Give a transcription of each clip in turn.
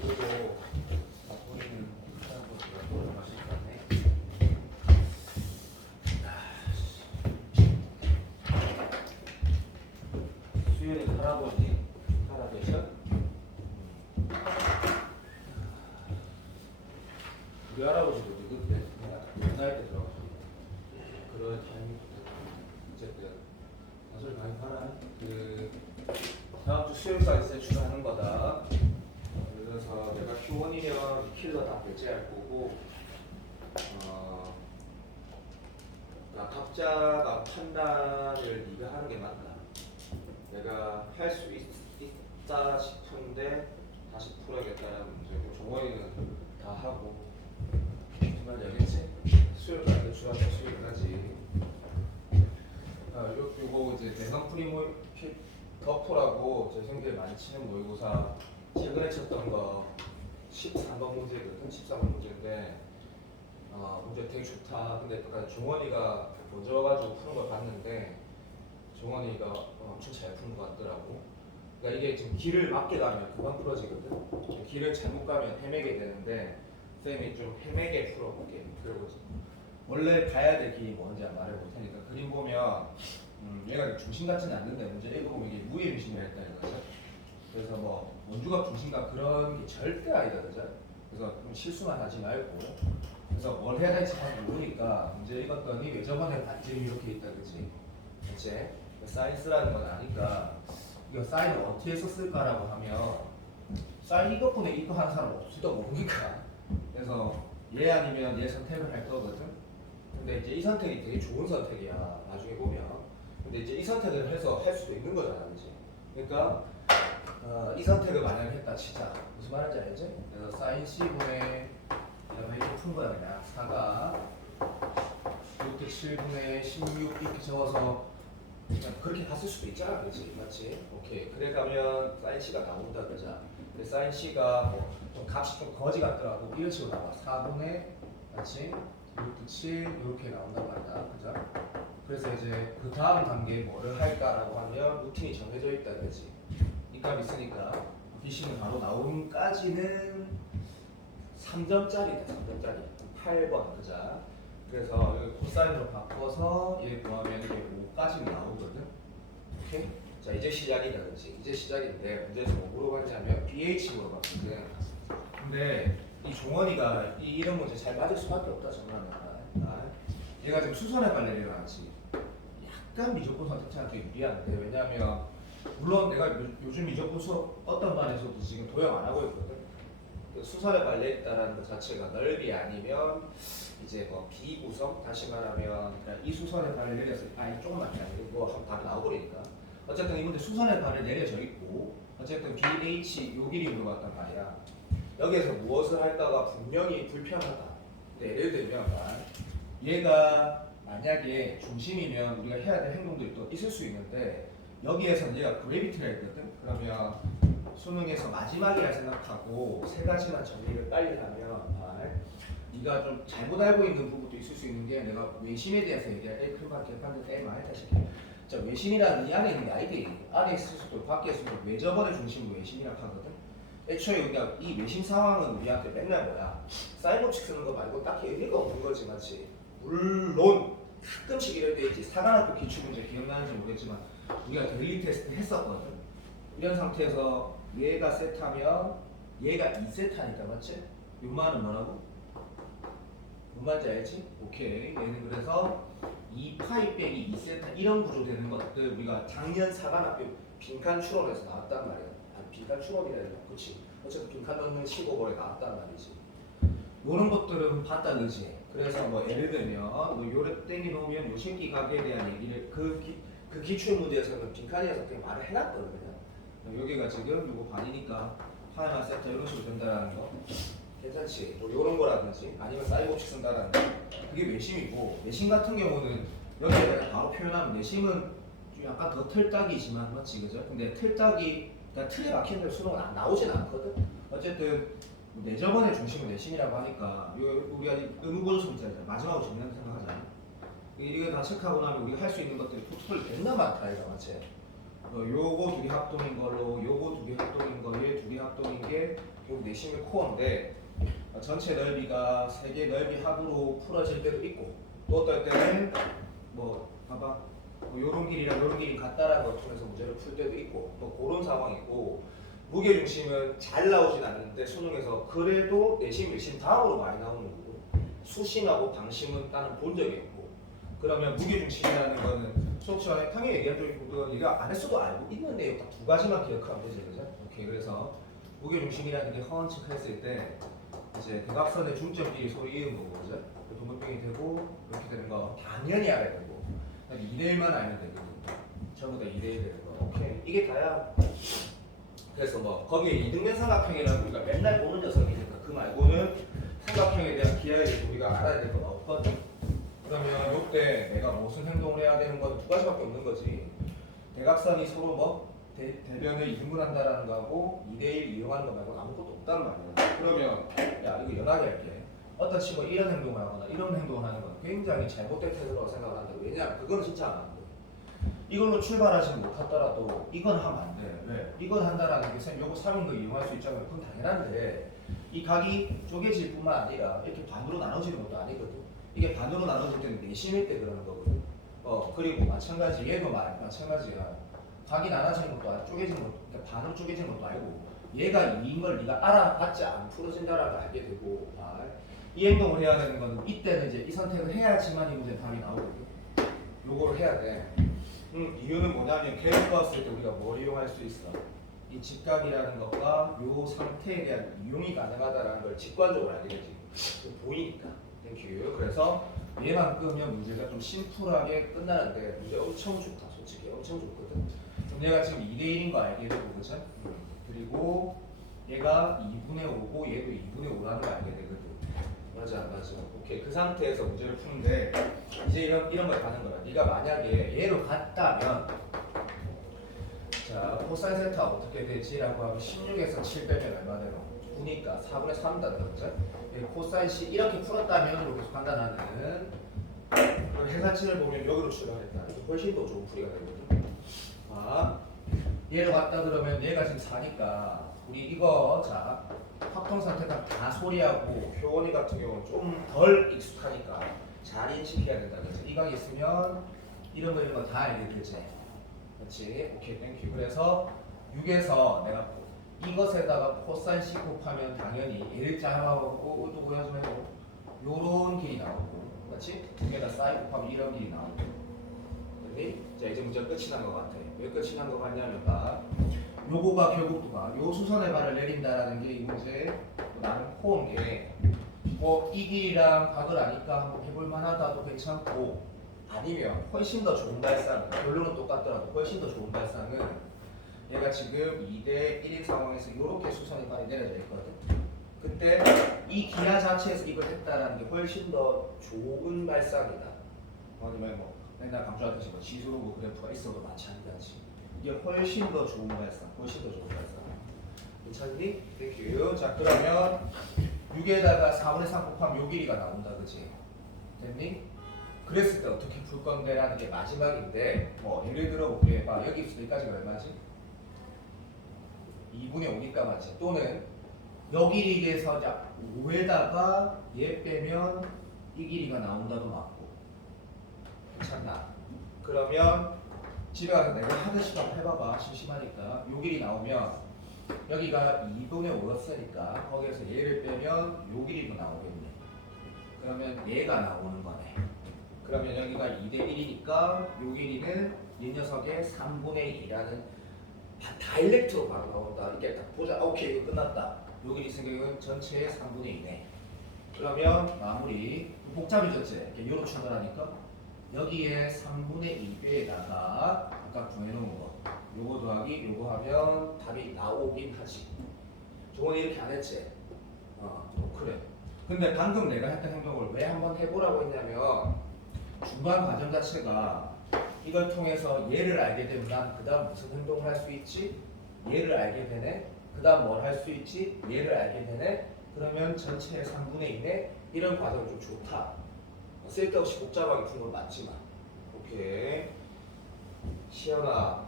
그리고 우리는 사람들과 돌아가실 거네. 수연이 할아버지 우리 할아버지도 그때 옛날 때 들어가서 그런 타이밍부터 어쨌든 사실 많이 팔아. 그 다음 주 수요일까지 세출하는 거다. 그래서 내가 Q1이면 킬러 다 배제할 거고, 그러니까 각자가 판단을 네가 하는 게 맞다. 내가 할 수 있다 싶은데 다시 풀어야겠다는 문제고, 종원이는 다 하고. 무슨 말인지 알겠지? 수요일까지 제출하면 수요일까지. 요거 이제 대상 프리모 더프라고 제 형들 많이 치는 모의고사 최근에 쳤던 거 13번 문제거든. 13번 문제인데 문제 되게 좋다. 근데 약간 종원이가 먼저 와가지고 푸는 걸 봤는데 종원이가 엄청 잘 푸는 것 같더라고. 그러니까 이게 지금 길을 맞게 가면 금방 풀어지거든. 길을 잘못 가면 헤매게 되는데 쌤이 좀 헤매게 풀어볼게. 그리고 원래 가야 될 길이 뭔지 말해볼 테니까 그림 보면 얘가 중심 같지는 않는데 문제 읽어보면 이게 무의 중심이라 했다 이거죠. 그래서 뭐 원주각 중심각 그런 게 절대 아니다 그죠? 그래서 실수만 하지 말고 그래서 뭘 해야 될지 잘 모르니까 문제 읽었더니 왜 저번에 반지름이 이렇게 있다 그치? 그치? 사인스라는 건 아니까 이거 사인을 어떻게 썼을까라고 하면 사인 이것분에 이거 하는 사람 없을지도 모르니까 그래서 얘 아니면 얘 선택을 할 거거든. 근데 이제 이 선택이 되게 좋은 선택이야 나중에 보면. 근데 이제 이 선택을 해서 할 수도 있는 거잖아, 그렇지? 그러니까 이 선택을 만약에 했다 치자. 무슨 말인지 알지? 그래서 사인 C분의 내가 이렇게 푼 거야 그냥 4가 루트 7분의 16 이렇게 적어서 그냥 그렇게 갔을 수도 있잖아, 그렇지? 맞지? 오케이. 그래 가면 사인 C가 나온다 그러자. 근데 사인 C가 좀 값이 좀 거지 같더라고. 이런 식으로 나와. 4분의 맞지? 루트 7 이렇게 나온단 말이다, 그죠? 그래서 이제 그 다음 단계에 뭐를 할까라고 하면 루틴이 정해져 있다 그지? 이 값 있으니까 BC는 바로 나옴까지는 3점짜리다 3점짜리 8번 그자? 그래서 여기 코사인으로 바꿔서 얘 구하면 이게 5까지 나오거든. 오케이? 자 이제 시작이다 그지? 이제 시작인데 문제에서 뭐 물어봤냐면 BH 물어봤거든. 근데 이 종원이가 이 이런 문제 잘 맞을 수밖에 없다 정말. 얘가 지금 수선의 발레를 나왔지. 약간 미적분 선택하는 게 유리한데 왜냐하면 물론 내가 요즘 미적분 수업 어떤 반에서도 지금 도형 안 하고 있거든. 그 수선의 발레 있다라는 것 자체가 넓이 아니면 이제 뭐 비구성 다시 말하면 그냥 이 수선의 발을 내려서 아니 조금만 아니고 뭐 한 답이 나오버리니까 어쨌든 이분들 수선의 발을 내려져 있고 어쨌든 BH 요 길이 물어봤단 말이야. 여기에서 무엇을 할까가 분명히 불편하다. 근데 예를 들면 얘가 만약에 중심이면 우리가 해야 될 행동들이 또 있을 수 있는데 여기에서는 얘가 그래비티가 있거든. 그러면 수능에서 마지막이라 생각하고 세 가지만 정리를 빨리 하면 네가 좀 잘못 알고 있는 부분도 있을 수 있는 게 내가 외심에 대해서 얘기할 때 클반 개판들 때 많이 했다시피 자 외심이라는 이 안에 있는 게 아이디 안에 있을 수도 밖에 있을 수도 외접원의 중심으로 외심이라고 하거든. 애초에 우리가 이 외심 상황은 우리한테 맨날 뭐야 사이버칙 쓰는 거 말고 딱히 의미가 없는 거지 맞지? 물론 가끔씩 이럴 때 있지. 사관학교 기출문제 기억나는지 모르겠지만 우리가 데일리 테스트 했었거든. 이런 상태에서 얘가 세타면 얘가 2세타니까 맞지? 요만은 뭐라고? 뭔 말인지 알지? 오케이. 얘는 그래서 2파이 빼기 2세타 이런 구조 되는 것들 우리가 작년 사관학교 빈칸 추론에서 나왔단 말이야. 아니 빈칸 추론이라 해야 되나? 그치. 어쨌든 빈칸 넣는 15번에 나왔단 말이지. 요런 것들은 봤다 그지? 그래서 뭐 예를 들면 뭐 요래 땡이 놓으면 요 새끼 가게에 대한 얘기를 그 기출 문제에서는 빈칸이어서 그냥 말을 해놨거든요. 여기가 지금 요거 반이니까 파이만 세타 이런 식으로 된다라는 거 괜찮지? 뭐 요런 거라든지 아니면 사이버칙 쓴다라는 거 그게 외심이고 내심 같은 경우는 여기에 바로 표현하면 내심은 좀 약간 더 틀딱이지만 맞지 그죠? 근데 틀딱이 그러니까 틀에 막힌 대로 수능은 안 나오진 않거든. 어쨌든 내저번의 중심은 내심이라고 하니까 우리가 의무고조서 문제잖아. 마지막으로 정리한다 생각하자. 이거 다 체크하고 나면 우리가 할 수 있는 것들이 포트폴리오 존나 많다 이거 맞지? 요거 두 개 합동인 걸로 요거 두 개 합동인 거 얘 두 개 합동인 게 요 내심이 코어인데 전체 넓이가 세 개 넓이 합으로 풀어질 때도 있고 또 어떨 때는 뭐 봐봐 뭐 요런 길이랑 요런 길이 같다라는 걸 통해서 문제를 풀 때도 있고 뭐 그런 상황이고 무게중심은 잘 나오진 않는데 수능에서 그래도 내심, 일심 다음으로 많이 나오는 거고 수심하고 방심은 나는 본 적이 없고 그러면 무게중심이라는 거는 수업 시간에 당연히 얘기한 적이 있고 얘가 안 했어도 알고 있는 내용 딱 두 가지만 기억하면 되지 그죠? 오케이 그래서 무게중심이라는 게 허언측했을 때 이제 대각선의 중점끼리 서로 이은 거고 그죠? 동글병이 되고 이렇게 되는 거 당연히 알아야 되고 2대1만 알면 되거든 전부 다 2대1 되는 거 오케이 이게 다야 그래서 뭐 거기에 이등변 삼각형이라는 우리가 맨날 보는 녀석이니까 그 말고는 삼각형에 대한 기하를 우리가 알아야 될 건 없거든 그러면 요때 내가 무슨 행동을 해야 되는 건 두 가지밖에 없는 거지 대각선이 서로 뭐 대변을 이등분한다라는 거하고 2대1 이용하는 거 말고 아무것도 없단 말이야 그러면 야 이거 연하게 할게 어떤 친구가 이런 행동을 하거나 이런 행동을 하는 건 굉장히 잘못된 태도라고 생각을 한다 왜냐하면 그거는 진짜 안 돼. 이걸로 출발하지 못하더라도 이건 하면 안 돼. 왜? 이건 한다라는 게 쌤 요거 3인 거 이용할 수 있잖아요. 그건 당연한데 이 각이 쪼개질 뿐만 아니라 이렇게 반으로 나눠지는 것도 아니거든. 이게 반으로 나눠질 때는 내심일 때 그러는 거거든. 그리고 마찬가지 얘도 마찬가지야. 각이 나눠지는 것도 아니고 쪼개지는 것도 그러니까 반으로 쪼개지는 것도 아니고 얘가 2인 걸 네가 알아봤자 안 풀어진다라는 걸 알게 되고 이 행동을 해야 되는 건 이때는 이제 이 선택을 해야지만 이 문제 답이 나오거든. 요거를 해야 돼. 이유는 뭐냐면 계획 봤을 때 우리가 뭘 이용할 수 있어? 이 직각이라는 것과 요 상태에 대한 이용이 가능하다라는 걸 직관적으로 알게 되지. 보이니까. 땡큐. 그래서 얘만 끄면 문제가 좀 심플하게 끝나는데 문제 엄청 좋다. 솔직히 엄청 좋거든. 그럼 얘가 지금 2대1인 거 알게 되고 그쵸? 그리고 얘가 2분의 5고 얘도 2분의 5라는 걸 알게 되거든. 맞아 안 맞아. 오케이 그 상태에서 문제를 푸는데 이제 이런 걸 가는 거야. 네가 만약에 얘로 갔다면 자 코사인 세타 어떻게 되지라고 하면 16에서 7 빼면 얼마 되노? 9니까 4분의 3 단다죠. 코사인 C 이렇게 풀었다면 이렇게 판단하는 해사치를 보면 여기로 출발했다. 훨씬 더 좋은 풀이가 되거든. 얘로 갔다 그러면 얘가 지금 4니까 우리 이거 자 확통선택한 다 소리하고 효원이 같은 경우는 좀 덜 익숙하니까 잘 인식해야 된다 그치? 이 각이 있으면 이런 거 다 알게 되지 그렇지? 오케이 땡큐 그래서 6에서 내가 이것에다가 코사인 C 곱하면 당연히 얘를 짜하고 또 뭐야 좀 해도 요런 길이 나오고 그렇지? 2개다 사인 곱하면 이런 길이 나오고 그렇니? 자 이제 문제 끝이 난 것 같아 왜 끝이 난 것 같냐면 봐 요거가 결국 요 수선의 발을 내린다라는 게 이 문제 나는 코어인 게 이 길이랑 각을 아니까 한번 해볼 만하다도 괜찮고 아니면 훨씬 더 좋은 발상 결론은 똑같더라도 훨씬 더 좋은 발상은 얘가 지금 2대 1인 상황에서 이렇게 수선의 발이 내려져 있거든 그때 이 기하 자체에서 이걸 했다라는 게 훨씬 더 좋은 발상이다 아니면 뭐 맨날 강조하듯이 뭐 지수로그 그래프가 있어도 마찬가지 이게 훨씬 더 좋은 발상, 훨씬 더 좋은 발상. 괜찮니? 땡큐. 자 그러면 6에다가 4분의 3 곱하면 요 길이가 나온다, 그치? 됐니? 그랬을 때 어떻게 풀 건데? 라는 게 마지막인데 뭐 예를 들어 볼게. 봐 여기부터 여기까지가 얼마지? 2분의 5니까 맞지? 또는 요 길이에서 5에다가 얘 빼면 이 길이가 나온다도 맞고 괜찮나? 그러면 집에 가서 내가 하듯이 한번 해봐봐. 심심하니까. 요 길이 나오면 여기가 2분의 5였으니까 거기에서 얘를 빼면 요 길이도 나오겠네. 그러면 얘가 나오는 거네. 그러면 여기가 2대 1이니까 요 길이는 이 녀석의 3분의 2라는 다이렉트로 바로 나온다. 이렇게 딱 보자. 오케이 이거 끝났다. 요 길이 생각은 전체의 3분의 2네. 그러면 마무리. 복잡해졌지? 이렇게 요로 출발하니까 여기에 3분의 2배에다가 아까 구해놓은 거 요거 더하기 요거 하면 답이 나오긴 하지. 저건 이렇게 안 했지? 그래. 근데 방금 내가 했던 행동을 왜 한번 해보라고 했냐면 중간 과정 자체가 이걸 통해서 얘를 알게 되면 난 그 다음 무슨 행동을 할 수 있지? 얘를 알게 되네? 그 다음 뭘 할 수 있지? 얘를 알게 되네? 그러면 전체의 3분의 2네? 이런 과정이 좀 좋다. 쓸데없이 복잡하게 푼 건 맞지만 오케이 시연아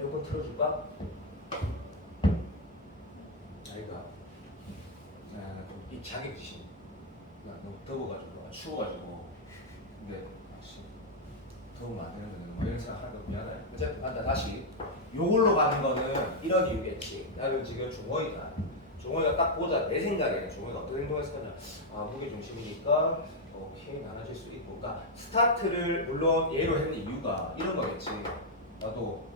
에어컨 틀어줄까? 제가 이 자격지심 너무 더워가지고 추워가지고 근데 더우면 안 되는데 뭐 이런 생각하는 거 미안해. 어쨌든 간다 다시 요걸로 가는 거는 이런 이유겠지. 나는 지금 종호이다. 종호이가 딱 보자 내 생각에는 종호이가 어떤 행동을 했을 거냐. 무게 중심이니까 오케이 나눠질 수 있고. 그러니까 스타트를 물론 얘로 했는 이유가 이런 거겠지. 나도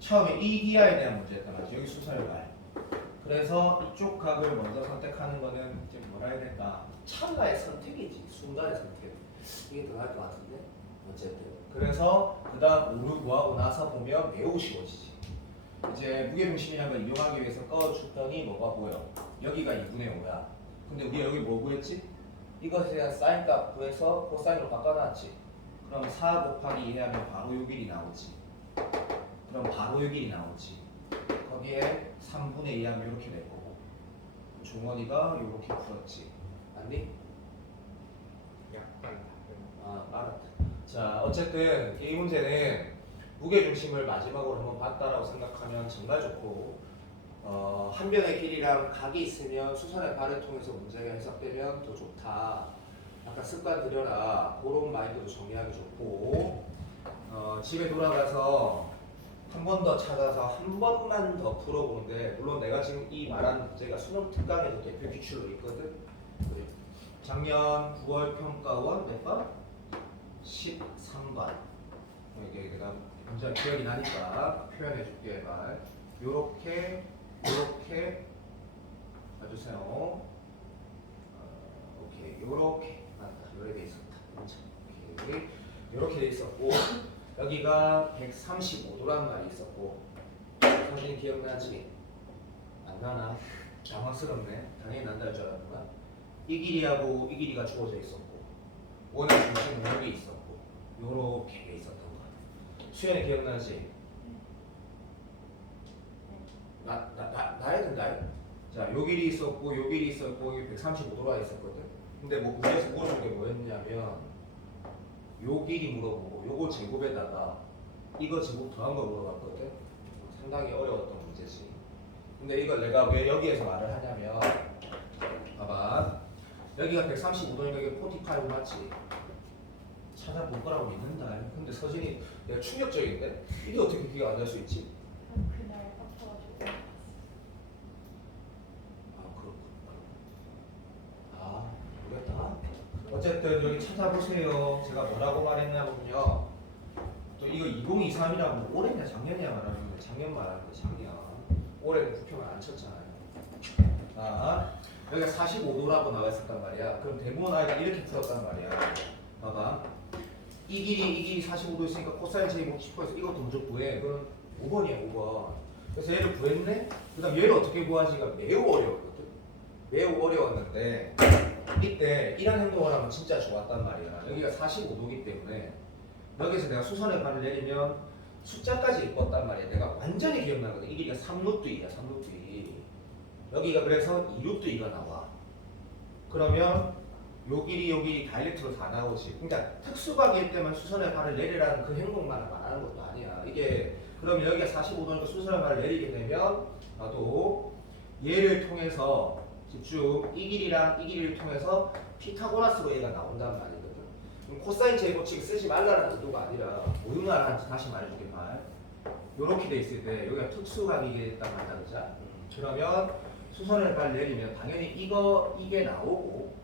처음에 이 기하에 대한 문제였단 말이지. 여기 수설발. 그래서 이쪽 각을 먼저 선택하는 거는 이제 뭐라 해야 될까? 찰나의 선택이지. 순간의 선택. 이게 더 나을 것 같은데. 어쨌든. 그래서 그 다음 5를 구하고 나서 보면 매우 쉬워지지. 이제 무게중심이라는 걸 이용하기 위해서 꺼줬더니 뭐가 보여? 여기가 2분의 5야. 근데 우리가 여기 뭐 구했지? 이것에 대한 사인 값 구해서 코사인으로 바꿔놨지. 그럼 4 곱하기 2 하면 바로 요 길이 나오지. 그럼 바로 요 길이 나오지. 거기에 3분의 2 하면 이렇게 될 거고. 종원이가 이렇게 풀었지. 맞니? 약간 알았다. 자, 어쨌든 이 문제는 무게중심을 마지막으로 한번 봤다라고 생각하면 정말 좋고 한 변의 길이랑 각이 있으면 수선의 발을 통해서 문제가 해석되면 더 좋다. 아까 습관 들여라. 그런 마인드도 정리하기 좋고 집에 돌아가서 한 번 더 찾아서 한 번만 더 풀어보는데 물론 내가 지금 이 말한 문제가 수능 특강에도 대표 기출로 있거든. 작년 9월 평가원 몇 번? 13번. 이게 내가 굉장히 기억이 나니까 표현해 줄게 말. 요렇게 봐주세요. 오케이 요렇게 맞다. 요렇게 돼 있었다. 오케이 요렇게 돼 있었고 여기가 135도란 말이 있었고 사진 기억나지? 안 나나? 당황스럽네. 당연히 난다는 줄 알았구나. 이 길이하고 이 길이가 주어져 있었고 원의 중심은 여기 있었고 요렇게 돼 있었던 거. 수연이 기억나지? 나야 된다. 자, 요 길이 있었고 요 길이 있었고 여기 135도가 있었거든. 근데 뭐 우리에서 물어본 게 뭐였냐면 요 길이 물어보고 요거 제곱에다가 이거 제곱 더한 거 물어봤거든. 상당히 어려웠던 문제지. 근데 이걸 내가 왜 여기에서 말을 하냐면 봐봐. 여기가 135도니까 이게 45 맞지? 찾아볼 거라고 믿는다. 근데 서진이 내가 충격적인데? 이게 어떻게 기억 안 날 수 있지? 그날 아파가지고 그렇구나. 모르겠다. 어쨌든 여기 찾아보세요. 제가 뭐라고 말했냐면요. 또 이거 2023이라고 올해냐 작년이야 말하는 건데 작년 말하는 거 작년. 올해는 국평을 안 쳤잖아요. 여기가 45도라고 나와 있었단 말이야. 그럼 대부분 아이가 이렇게 풀었단 말이야. 봐봐. 이 길이 45도 있으니까 코사인 제곱 싶어서 이것도 먼저 구해. 그럼 5번이야 5번. 그래서 얘를 구했네. 그 다음 얘를 어떻게 구하지가 매우 어려웠거든. 매우 어려웠는데 이때 이런 행동을 하면 진짜 좋았단 말이야. 여기가 45도기 때문에 여기서 내가 수선의 발을 내리면 숫자까지 읽었단 말이야. 내가 완전히 기억나거든. 이 길이가 3루트 2야 3루트 2. 여기가 그래서 2루트 2가 나와. 그러면 요 길이 다이렉트로 다 나오지. 그러니까 특수각일 때만 수선의 발을 내리라는 그 행동만 말하는 것도 아니야. 이게 그럼 여기가 45도니까 수선의 발을 내리게 되면 나도 얘를 통해서 집중 이 길이랑 이 길이를 통해서 피타고라스로 얘가 나온단 말이거든. 그럼 코사인 제곱칙 쓰지 말라는 의도가 아니라 무슨 말 하는지 다시 말해줄게 말. 요렇게 돼 있을 때 여기가 특수각이겠단 말이야. 그자? 그러면 수선의 발 내리면 당연히 이게 나오고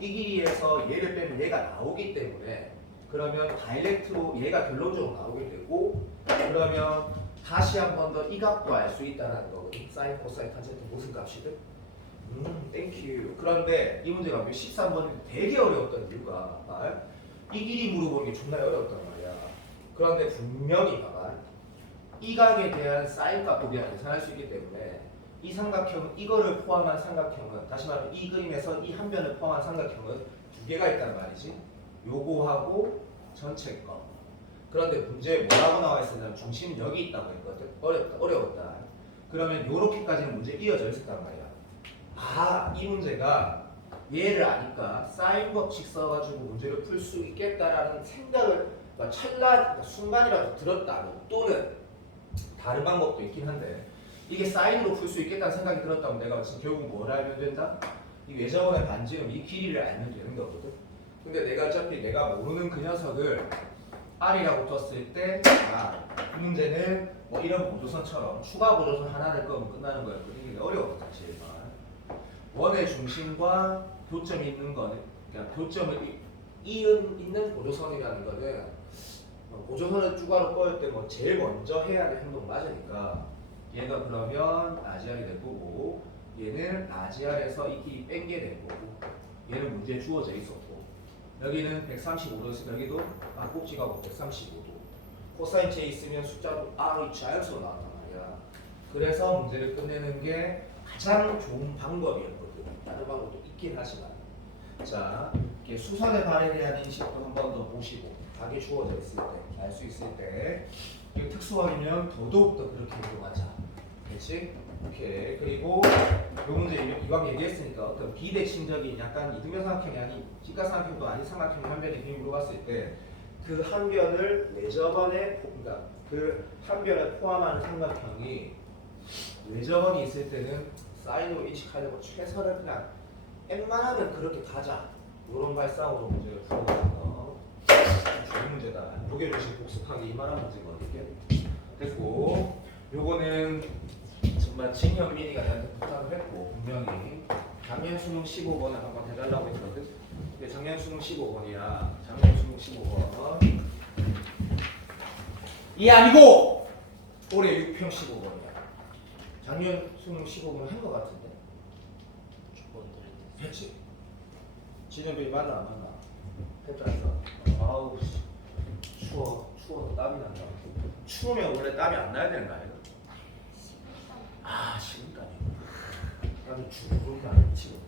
이 길이에서 얘를 빼면 얘가 나오기 때문에 그러면 다이렉트로 얘가 결론적으로 나오게 되고 그러면 다시 한 번 더 이 값도 알 수 있다는 거거든. 사인, 코사인, 탄젠트 무슨 값이든. 땡큐. 그런데 이 문제가 13번인데 되게 어려웠던 이유가 이 길이 물어보는 게 존나 어려웠단 말이야. 그런데 분명히 봐봐. 이 각에 대한 사인 값도 우리가 계산할 수 있기 때문에 이 삼각형, 이거를 포함한 삼각형은 다시 말하면 이 그림에서 이 한 변을 포함한 삼각형은 두 개가 있단 말이지. 요거하고 전체 거. 그런데 문제에 뭐라고 나와 있었냐면 중심은 여기 있다고 했거든. 어려웠다. 그러면 요렇게까지는 문제 이어져 있었단 말이야. 이 문제가 얘를 아니까 사인 법칙 써가지고 문제를 풀 수 있겠다라는 생각을 찰나 순간이라도 들었다. 또는 다른 방법도 있긴 한데 이게 사인으로 풀 수 있겠다는 생각이 들었다면 내가 지금 결국 뭘 알면 된다? 이 외접원의 반지름 이 길이를 알면 되는 거거든. 근데 내가 어차피 내가 모르는 그 녀석을 R이라고 떴을 때 이 문제는 뭐 이런 보조선처럼 추가 보조선 하나를 끄면 끝나는 거였거든. 이게 어려웠다 사실. 원의 중심과 교점이 있는 거는 그러니까 교점을 있는 보조선이라는 거는 보조선을 추가로 꺼일 때 뭐 제일 먼저 해야 될 행동 맞으니까 얘가 그러면 아지알이 될 거고 얘는 아지알에서 이 길이 뺀게 될 거고 얘는 문제에 주어져 있었고 여기는 135도에서 여기도 막꼭지가 135도 코사인 제 있으면 숫자도 R이 자연수로 나왔단 말이야. 그래서 문제를 끝내는 게 가장 좋은 방법이었거든. 다른 방법도 있긴 하지만 자 이렇게 수선에 발휘대한 인식도 한 번 더 보시고 답이 주어져 있을 때 알 수 있을 때 이거 특수학이면 더더욱더 그렇게 이용하자. 그렇지? 오케이. 그리고 요 문제 이왕 얘기했으니까 어떤 비대칭적인 약간 이등변 삼각형이 아닌 직각삼각형도 아닌 삼각형 한 변의 비밀 물어봤을 때 그 한 변을 외접원에 그러니까 그 한 변을 포함하는 삼각형이 외접원이 있을 때는 사인으로 인식하려고 최선을 그냥 웬만하면 그렇게 가자. 이런 발상으로 문제를 풀어가는 거 좋은 문제다. 무게중심 복습하기 이만한 문제거든요. 됐고 요거는 정말 진현민이가 나한테 부탁을 했고 분명히 작년 수능 15번을 한번 해달라고 했거든. 이게 작년 수능 15번이야. 작년 수능 15번 이 아니고 올해 6평 15번이야. 작년 수능 15번 한 거 같은데. 했지. 진현빈이 맞나 안 맞나? 했다 했어. 아우 추워서 땀이 난다. 추우면 원래 땀이 안 나야 되는 거 아니야? 아 식은땀이구나. 땀이 주르륵 나는 지금.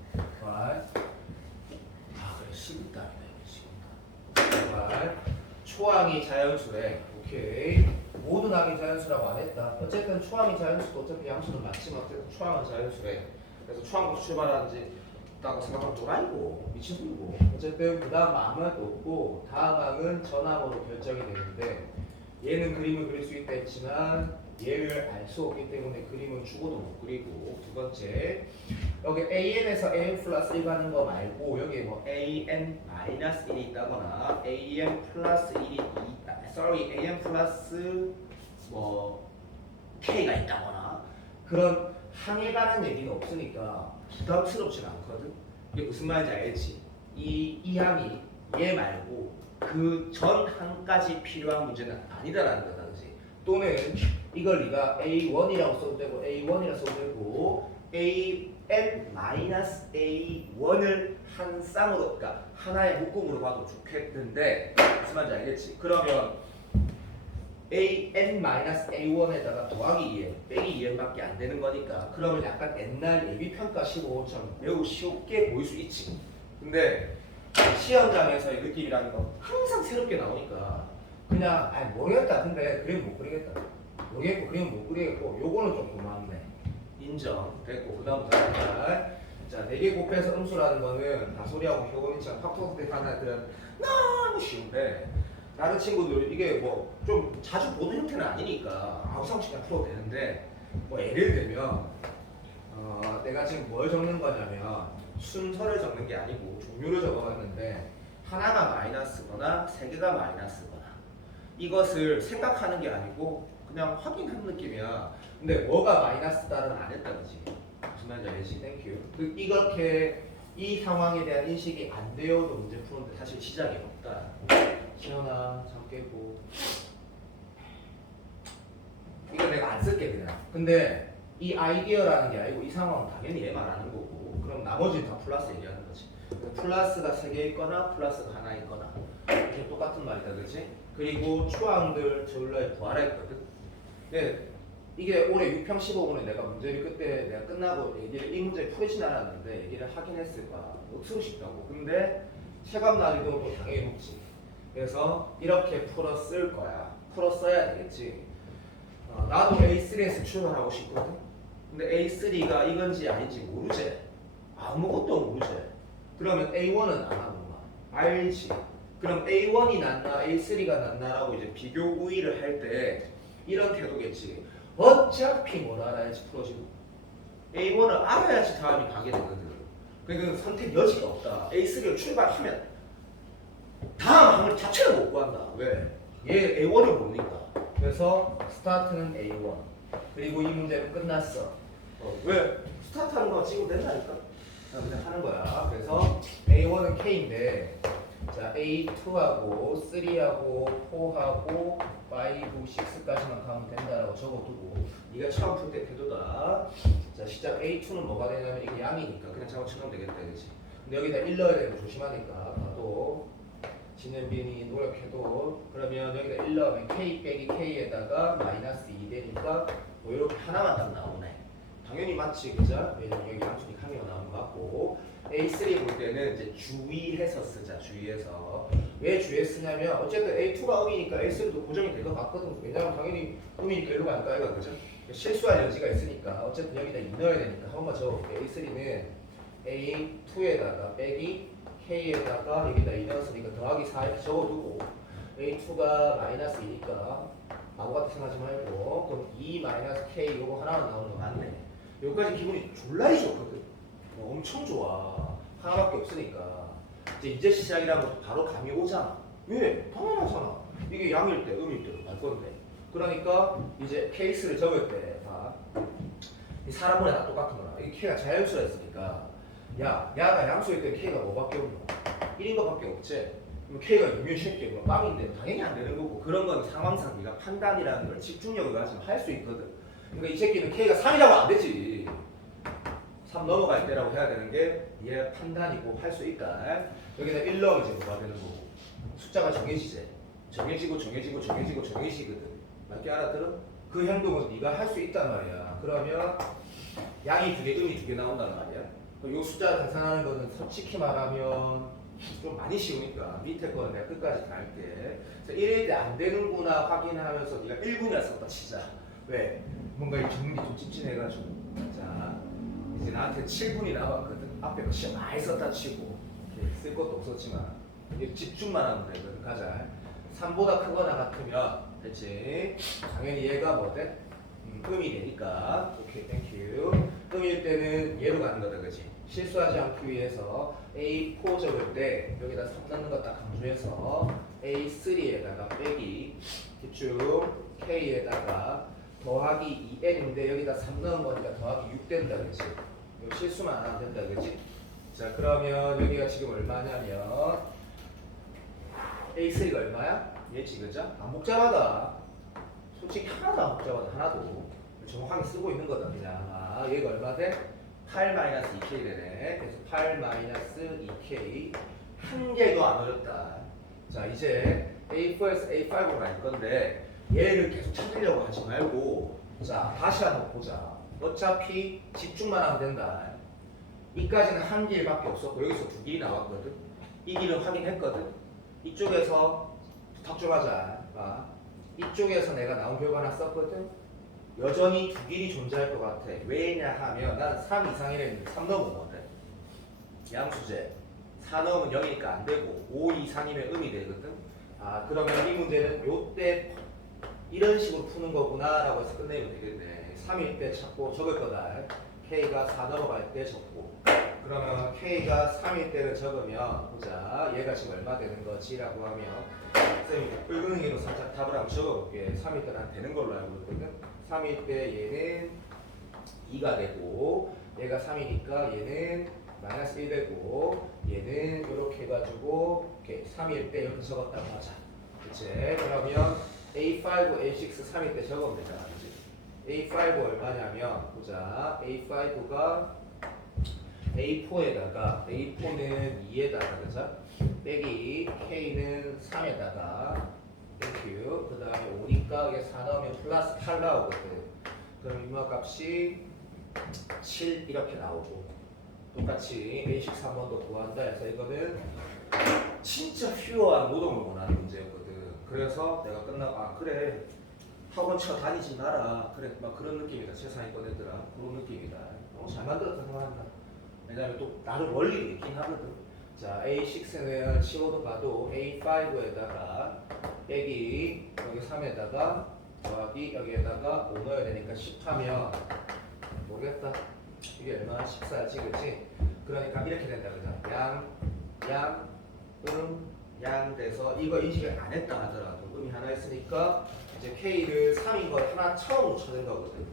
아 그래 식은땀이네 식은땀. 초항이 자연수래. 오케이. 모든 항이 자연수라고 안 했다. 어쨌든 초항이 자연수도 어차피 양수는 맞지만 어쨌든 초항은 자연수래. 그래서 초항부터 출발하는지 다고 생각하면 도라이고 미친놈이고 어쨌든 그 다음 아무것도 없고 다음 항은 전항으로 결정이 되는데 얘는 그림을 그릴 수 있다 했지만 얘를 알 수 없기 때문에 그림은 죽어도 못 그리고 두 번째 여기 AN에서 AN 플러스 1 가는 거 말고 여기 뭐 AN 마이너스 1이 있다거나 AN 플러스 1이 AN 플러스 뭐 K가 있다거나 그런 항에 가는 얘기는 없으니까 부담스럽진 않거든. 이게 무슨 말인지 알지? 이 항이 얘 말고 그 전 항까지 필요한 문제는 아니다라는 거다, 그지? 또는 이걸 네가 A1이라고 써도 되고 A1이라고 써도 되고 AN-A1을 한 쌍으로, 그러니까 하나의 묶음으로 봐도 좋겠는데 무슨 말인지 알겠지? 그러면 AN-A1에다가 더하기 2n, 빼기 2n밖에 안 되는 거니까 그러면 약간 옛날 예비평가 15호처럼 매우 쉽게 보일 수 있지. 근데 시험장에서의 느낌이라는 건 항상 새롭게 나오니까 그냥 모르겠다. 근데 그림 못 그리겠다. 모르겠고 그림 못 그리겠고 요거는 좀 고맙네. 인정. 됐고 그 다음부터 자 4개 곱해서 음수라는 거는 다소리하고 표본인치랑 팍팍 대하는 애들은 너무 쉬운데 다른 친구들 이게 뭐 좀 자주 보는 형태는 아니니까 아우상식 그냥 풀어도 되는데 뭐 예를 들면 내가 지금 뭘 적는 거냐면 순서를 적는 게 아니고 종류를 적어봤는데 하나가 마이너스거나 세 개가 마이너스거나 이것을 생각하는 게 아니고 그냥 확인하는 느낌이야. 근데 뭐가 마이너스다는 안 했다 그지? 무슨 말인지 알지? 땡큐. 이렇게 이 상황에 대한 인식이 안 되어도 문제 푸는데 사실 시작이 없다. 시연아 잠 깨고 이거 내가 안 쓸게 그냥. 근데 이 아이디어라는 게 아니고 이 상황은 당연히 얘 말하는 거고 그럼 나머지는 다 플러스 얘기하는 거지. 플러스가 3개 있거나 플러스가 하나 있거나 이게 똑같은 말이다 그렇지? 그리고 초항들 저울러에 부활했거든. 근데 이게 올해 6평 15분에 내가 문제를 그때 내가 끝나고 얘기를 이 문제 풀이진 않았는데 얘기를 하긴 했을까 억수로 쉽다고. 근데 체감 난이도는 또 당연히 높지. 그래서 이렇게 풀어 쓸 거야. 풀어 써야 되겠지. 나도 A3에서 출발하고 싶거든. 근데 A3가 이건지 아닌지 모르지. 아무것도 모르지. 그러면 A1은 알아. 알지. 그럼 A1이 낫나 A3가 낫나라고 이제 비교 우위를 할 때 이런 태도겠지. 어차피 뭘 알아야지 풀어지고 A1을 알아야지 다음이 가게 되거든. 그러니까 선택 여지가 없다. A3를 출발하면 다음 항을 자체를 못 구한다. 왜? 얘 A1을 모르니까. 그래서 스타트는 A1. 그리고 이 문제는 끝났어. 왜? 스타트하는 거 찍으면 된다니까. 그냥 하는 거야. 그래서 A1은 K인데 자 A2하고 3하고 4하고 5, 6까지만 가면 된다라고 적어두고 네가 처음 풀 때 태도다. 자 시작 A2는 뭐가 되냐면 이게 양이니까 그냥 작업 쳐놓으면 되겠다 그치? 근데 여기다 1 넣어야 되는 거 조심하니까 또 진현빈이 노력해도 그러면 여기다 1 넣으면 K 빼기 K에다가 마이너스 2 되니까 뭐 이렇게 하나만 딱 나오네. 당연히 맞지 그죠? 왜냐면 여기 양수니 카메라 나오는 거 같고 A3 볼 때는 이제 주의해서 쓰자. 주의해서 왜 주의해서 쓰냐면 어쨌든 A2가 음이니까 A3도 고정이 될 것 같거든. 왜냐면 당연히 음이니까 일로 갈 거야 그죠? 실수할 여지가 있으니까 어쨌든 여기다 2 넣어야 되니까 한 번만 적어볼게. A3는 A2에다가 빼기 K에다가 여기다 2 넣었으니까 더하기 4 이렇게 적어두고 A2가 마이너스 2니까 아무것도 생각하지 말고 그럼 2 마이너스 K 요거 하나만 나오는 거 맞네. 여기까지 기분이 졸라이 좋거든. 엄청 좋아. 하나밖에 없으니까. 이제 시작이라고 바로 감이 오잖아. 왜? 당연하잖아. 이게 양일 때, 음일 때로 갈 건데. 그러니까 이제 케이스를 적을 때, 봐. 이 사람문에 다 똑같은 거라. 이게 K가 자연수라 했으니까. 야, 야가 양수일 때 K가 뭐밖에 없노? 1인 거밖에 없지. 그럼 K가 6일 쉽게 뭐 빵인데 당연히 안 되는 거고 그런 건 상황상 네가 판단이라는 걸 집중력을 가지면 할 수 있거든. 그러니까 이 새끼는 K가 3이라고 안 되지. 3 넘어갈 때라고 해야 되는 게 얘 판단이고 할 수 있다. 여기다 1 넣으면 이제 뭐가 되는 거고 숫자가 정해지지. 정해지거든. 맞게 알아들어? 그 행동은 네가 할 수 있단 말이야. 그러면 양이 2개, 음이 2개 나온단 말이야. 이 숫자 계산하는 거는 솔직히 말하면 좀 많이 쉬우니까 밑에 거는 내가 끝까지 다 할게. 1일 때 안 되는구나 확인하면서 네가 1분이나 썼다 치자. 왜? 뭔가 이 정리 좀 찝찝해가지고. 자, 이제 나한테 7분이 남았거든. 앞에 거 시험 많이 썼다 치고 쓸 것도 없었지만 이제 집중만 하면 되거든. 가자. 3보다 크거나 같으면 됐지? 당연히 얘가 뭐 돼? 음이 되니까 오케이 땡큐. 음일 때는 얘로 가는 거다 그치? 실수하지 않기 위해서 A4 적을 때 여기다 3 넣는 거 딱 강조해서 A3에다가 빼기 기출 K에다가 더하기 2n인데 여기다 3 넣은 거니까 더하기 6 된다 그치? 실수만 안 하면 된다 그치? 자 그러면 여기가 지금 얼마냐면 A3가 얼마야? 얘지 그죠? 안 복잡하다. 솔직히 하나도 안 복잡하다. 하나도 정확하게 쓰고 있는 거다 그냥. 얘가 얼마 돼? 8-2k 되네. 그래서 8-2k 한 개도 안 어렵다. 자 이제 A4에서 A5로 갈 건데 얘를 계속 찾으려고 하지 말고 자 다시 한번 보자. 어차피 집중만 하면 된다. 이까지는 한 길밖에 없었고 여기서 2길이 나왔거든. 이 길은 확인했거든. 이쪽에서 부탁 좀 하자. 이쪽에서 내가 나온 결과 하나 썼거든. 여전히 2길이 존재할 것 같아. 왜냐 하면 나는 3 이상이랬는데 3 넣으면 뭐 돼? 양수제 4 넣으면 0이니까 안 되고 5 이상이면 음이 되거든. 그러면 이 문제는 요때 이런 식으로 푸는 거구나 라고 해서 끝내면 되겠네. 3일 때 찾고 적을 거다. K가 4 넘어갈 때 적고 그러면 K가 3일 때를 적으면 보자. 얘가 지금 얼마 되는 거지? 라고 하면 쌤이 붉은이로 살짝 답을 한번 적어볼게. 3일 때는 안 되는 걸로 알고 있거든. 3일 때 얘는 2가 되고 얘가 3이니까 얘는 마이너스 1 되고 얘는 이렇게 해가지고 이렇게 3일 때 이렇게 적었다고 하자. 그치? 그러면 A5, A6, 3일 때 적으면 되잖아. 그치? A5 얼마냐면 보자. A5가 A4에다가 A4는 2에다가 그죠? 빼기 K는 3에다가 땡큐. 그 다음에 5니까 이게 4 넣으면 플러스 8 나오거든. 그럼 이마 값이 7 이렇게 나오고 똑같이 A6 3번도 구한다 해서 이거는 진짜 퓨어한 노동을 원하는 문제였거든. 그래서 내가 끝나고 그래 학원 쳐 다니지 마라. 그래 막 그런 느낌이다. 세상에 꺼내더라. 그런 느낌이다. 잘 만들었다 생각한다. 왜냐면 또 나름 원리도 있긴 하거든. 자 A6는 치고도 봐도 A5에다가 빼기 여기 3에다가 더하기 여기에다가 5 넣어야 되니까 10 하면 모르겠다. 이게 얼마나 14지, 그치? 그러니까 이렇게 된다, 그죠? 양 돼서 이거 인식을 안 했다 하더라도 음이 하나 있으니까 이제 K를 3인 걸 하나 처음으로 쳐낸 거거든.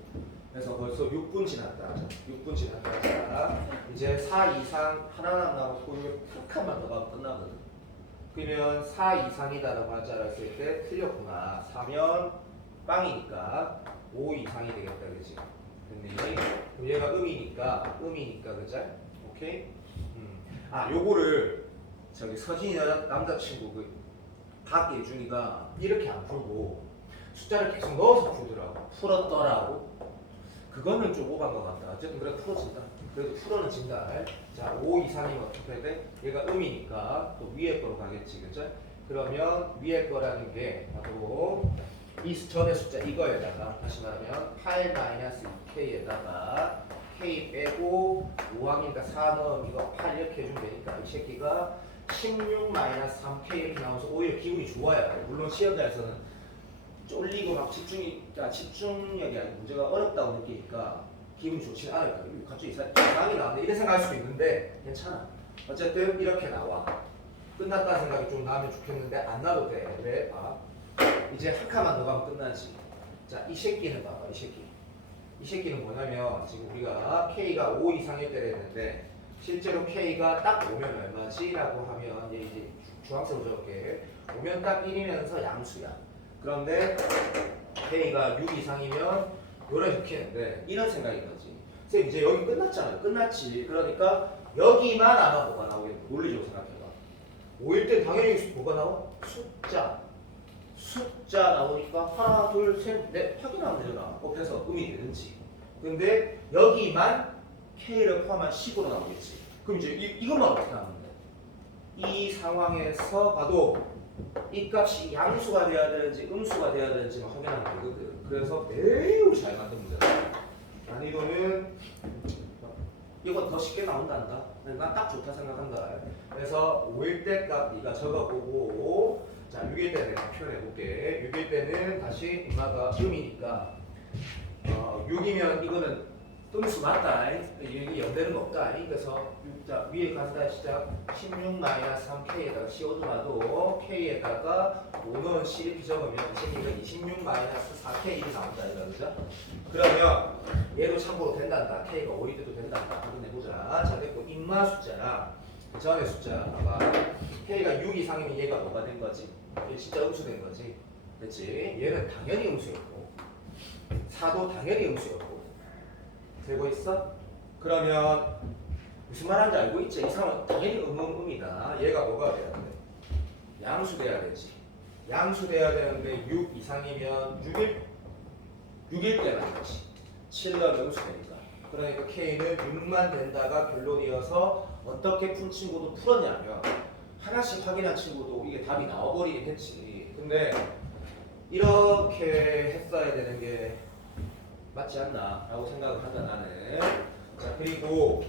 그래서 벌써 6분 지났다. 6분 지났다. 자, 이제 4 이상 하나 남았고 한 칸만 더 가면 끝나거든. 그러면 4 이상이다라고 하지 않았을 때 틀렸구나. 4면 빵이니까 5 이상이 되겠다, 그지? 됐니? 그럼 얘가 음이니까 그죠? 오케이? 아, 요거를 저기 서진이 남자친구 그 박예준이가 이렇게 안 풀고 숫자를 계속 넣어서 풀더라고. 풀었더라고. 그거는 좀 오버한 것 같다. 어쨌든 그래도 풀어진다. 그래도 풀어는 진다. 자, 5 이상이면 어떻게 돼? 얘가 음이니까 또 위에 거로 가겠지, 그죠? 그러면 위에 거라는 게 바로 이 전의 숫자 이거에다가 다시 말하면 8-2k에다가 k 빼고 5항이니까 4 넣으면 이거 8 이렇게 해주면 되니까 이 새끼가 16-3k 이렇게 나와서 오히려 기분이 좋아요. 물론 시험장에서는 쫄리고 막 집중력이 아니고 문제가 어렵다고 느끼니까 기분이 좋지 않을 거예요. 갑자기 이상이 나왔네 이래 생각할 수도 있는데 괜찮아. 어쨌든 이렇게 나와. 끝났다는 생각이 좀 나면 좋겠는데 안 나도 돼. 왜? 봐. 이제 한 칸만 더 가면 끝나지. 자, 이 새끼는 봐봐. 이 새끼. 이 새끼는 뭐냐면 지금 우리가 K가 5 이상일 때를 했는데 실제로 K가 딱 오면 얼마지? 라고 하면 얘 이제 주황색으로 적을게. 오면 딱 1이면서 양수야. 그런데 K가 6 이상이면 요래 적히는데 이런 생각인 거지. 쌤 이제 여기 끝났잖아요. 끝났지. 그러니까 여기만 아마 뭐가 나오겠네. 논리적으로 생각해봐. 5일 때 당연히 뭐가 나와? 숫자 나오니까 하나, 둘, 셋, 넷 확인하면 되잖아. 곱해서 음이 되는지. 근데 여기만 K를 포함한 10으로 나오겠지. 그럼 이제 이것만 어떻게 하면 돼? 이 상황에서 봐도 이 값이 양수가 돼야 되는지 음수가 돼야 되는지 확인하면 되거든. 그래서 매우 잘 만든 문제다. 난이도는 이건 더 쉽게 나온단다. 난 딱 좋다 생각한다. 그래서 5일 때 값 네가 적어보고 자 6일 때 내가 표현해볼게. 6일 때는 다시 엄마가 음이니까 6이면 이거는 음수 맞다. 이게 연대는 없다. 그래서 자, 위에 가서 시작 16-3k에다가 씌워두라도 k에다가 5는 C 이렇게 적으면 이 새끼가 26-4k 나온다 이거 그죠? 그러면 얘도 참고로 된단다. k가 5일 때도 된단다. 확인해보자. 자 됐고 인마 숫자랑 그 전에 숫자 봐봐. k가 6 이상이면 얘가 뭐가 된 거지? 얘 진짜 음수 된 거지. 됐지? 얘는 당연히 음수였고 4도 당연히 음수였고 되고 있어? 그러면 무슨 말하는지 알고 있지? 이 상황은 당연히 음이다. 얘가 뭐가 돼야 돼? 양수 돼야 되지. 양수 돼야 되는데 6 이상이면 6일 때만 되지. 7은 음수 되니까. 그러니까 K는 6만 된다가 결론이어서 어떻게 푼 친구도 풀었냐면 하나씩 확인한 친구도 이게 답이 나와버리긴 했지. 근데 이렇게 했어야 되는 게 맞지 않나 라고 생각을 하다 나는. 자 그리고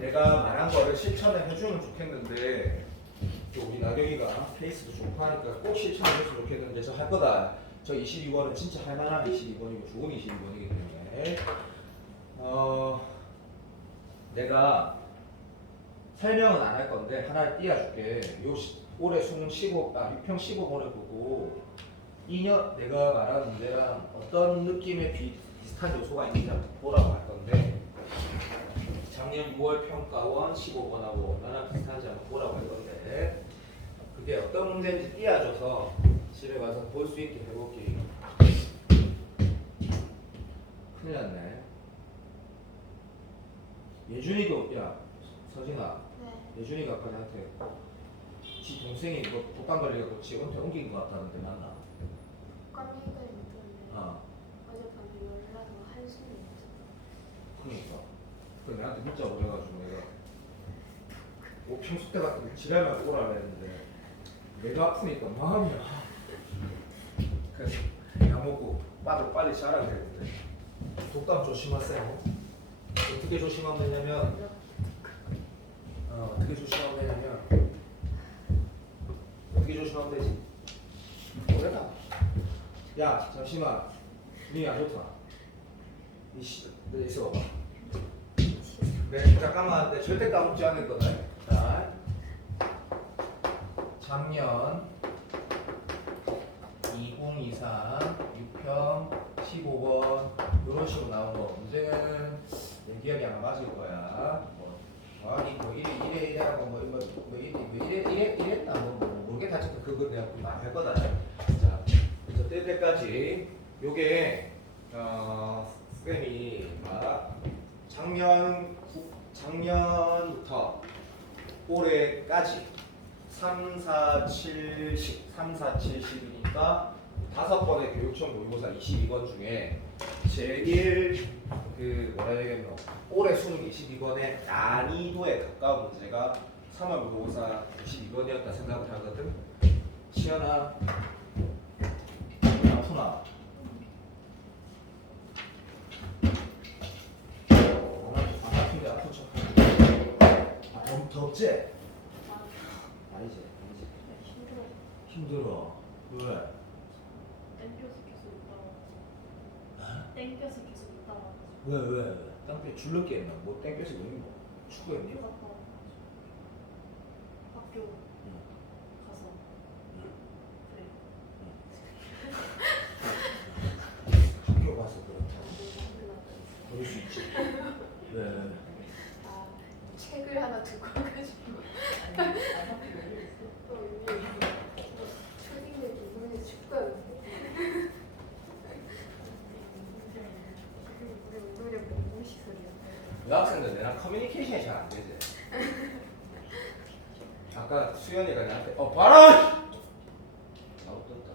내가 말한 거를 실천을 해주면 좋겠는데 또 우리 나경이가 페이스도 좋고 하니까 꼭 실천을 했으면 좋겠는데 저 할 거다. 저 22번은 진짜 할 만한 22번이고 좋은 22번이기 때문에 내가 설명은 안 할 건데 하나를 띄워줄게. 올해 수능 6평 15번을 보고 내가 말하는 문제랑 어떤 느낌의 비슷한 요소가 있는지 한번 보라고 할 건데 작년 6월 평가원 15번하고 얼마나 비슷한지 한번 보라고 할 건데 그게 어떤 문제인지 띄워줘서 집에 가서 볼 수 있게 해볼게. 큰일 났네. 예준이도 야 서진아 네. 예준이가 아까 나한테 지 동생이 뭐 독감 걸려서 지원한테 옮긴 것 같다는데 맞나? 깜얘기까지 못했는데 어젯밤에 연락이 한숨이 있었어. 그러니까 그 내한테 문자 오래가지고 내가 뭐 평소 때 같은 지랄만 오라고 했는데 내가 아프니까 마음이 그래서 약 먹고 빨리 자라야 되는데 독감 조심하세요. 어떻게 조심하면 되냐면 어떻게 조심하면 되지? 뭐래다? 야 잠시만 분위기 안 좋다. 이씨, 내 있어 봐봐. 네, 잠깐만, 내 절대 까먹지 않을 거다. 자, 작년 2023 6평 15번 이런 식으로 나온 거 문제는 내 기억이 아마 맞을 거야. 뭐 정확히 뭐 이래라고 뭐 이랬나 뭐 모르겠다. 어쨌든 그거 내가 말할 거다. 자, 그래서 뜰 때까지 요게 쌤이 작년부터 올해까지 3, 4, 70, 3, 4, 70이니까 5번의 교육청 모의고사 22번 중에 제일 그 뭐라 해야겠노 올해 수능 22번의 난이도에 가까운 문제가 3월 모의고사 22번이었다 생각을 하거든. 시연아 아프나? 안 아픈데 아픈 척. 아, 덥지? 아니지. 힘들어. 왜? 땡겨서 계속 있다가 땡겨서 계속 있다가 왜? 땀때 줄넘기 했나? 뭐 땡볕이 뭐니 뭐? 축구했니? 학교 갔다 학교 가서 그래 학교 가서 그렇다. 너무 그럴 수 있지. 왜? 아 책을 하나 두고 와가지고 초딩들 기분이 춥거든요. 우리 운동장 공부 시설이었어요. 여학생들 내랑 커뮤니케이션이 잘 안 되지. 아까 수연이가 나한테 봐라! 나도 떴다.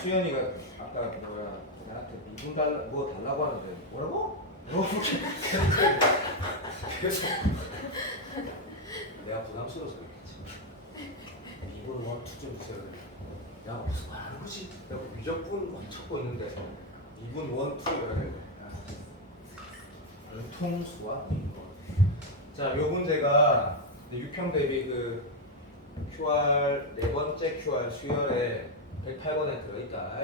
수연이가 아까 뭐야 나한테 미분 뭐 달라고 하는데 뭐라고? 계속 내가 부담스러워서 그랬겠지. 미분 원투 주세요. 야 무슨 말 하는 거지? 내가 미적분 찾고 있는데 미분 원투를 해야 돼. 통수와 자, 요 문제가 6평 대비 그 QR 네 번째 QR 수열에 108번에 들어있다.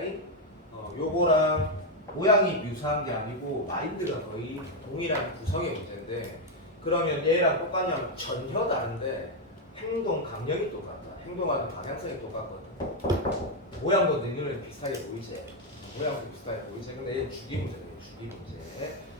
요거랑 모양이 유사한 게 아니고 마인드가 거의 동일한 구성의 문제인데 그러면 얘랑 똑같냐면 전혀 다른데 행동 강령이 똑같다. 행동하는 방향성이 똑같거든. 모양도 내 눈에 비슷하게 보이지. 모양도 비슷하게 보이지. 근데 얘는 주기 문제예요. 주기 문제.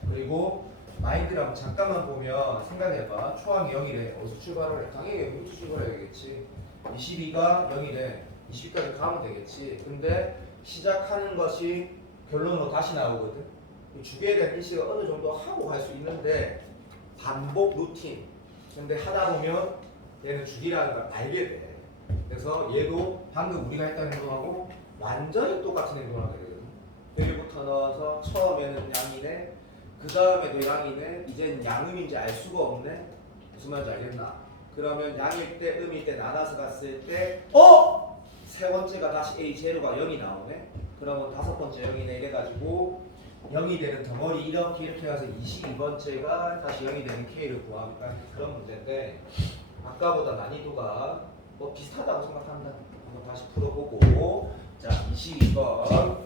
그리고 마인드라고 잠깐만 보면 생각해봐. 초항이 0이래. 어디서 출발을 해? 당연히 여기부터 출발해야겠지. 22가 0이래. 20까지 가면 되겠지. 근데 시작하는 것이 결론으로 다시 나오거든. 이 주기에 대한 인식을 어느 정도 하고 갈 수 있는데 반복 루틴. 근데 하다 보면 얘는 주기라는 걸 알게 돼. 그래서 얘도 방금 우리가 했던 행동하고 완전히 똑같은 행동을 하게 되거든. 여기부터 넣어서 처음에는 양이네. 그 다음에도 양이네. 이제는 양음인지 알 수가 없네. 무슨 말인지 알겠나? 그러면 양일 때, 음일 때 나눠서 갔을 때 세 번째가 다시 A 제로가 0이 나오네. 그러면 다섯 번째 0이네 이래가지고 0이 되는 덩어리 이렇게 가서 22번째가 다시 0이 되는 K를 구하니까 그런 문제인데 아까보다 난이도가 뭐 비슷하다고 생각한다. 한번 다시 풀어보고 자 22번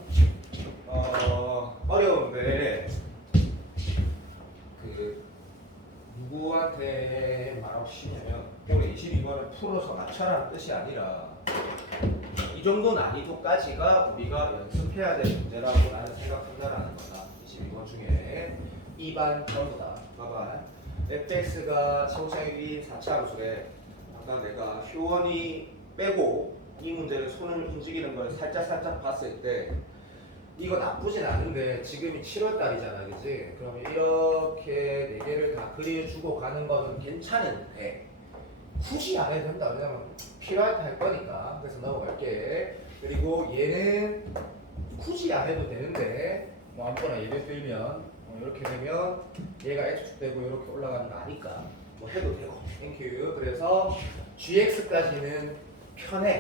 어려운데 그 누구한테 말하고 싶냐면 올해 22번을 풀어서 맞춰라는 뜻이 아니라 이 정도 난이도까지가 우리가 연습해야 될 문제라고 나는 생각한다라는 거다. 22번 중에 2반 전부 다 봐봐. fx가 최고차익이 4차 함수래. 아까 내가 효원이 빼고 이 문제를 손을 움직이는 걸 살짝 봤을 때 이거 나쁘진 않은데 지금이 7월 달이잖아, 그치? 그러면 이렇게 4개를 다 그려주고 가는 거는 괜찮은데 굳이 안 해도 된다. 왜냐면 필요할 때 할 거니까. 그래서 넘어갈게. 그리고 얘는 굳이 안 해도 되는데 뭐 아무거나 예를 들면 이렇게 되면 얘가 x축되고 이렇게 올라가는 거 아니까 뭐 해도 되고. 땡큐. 그래서 gx까지는 편해.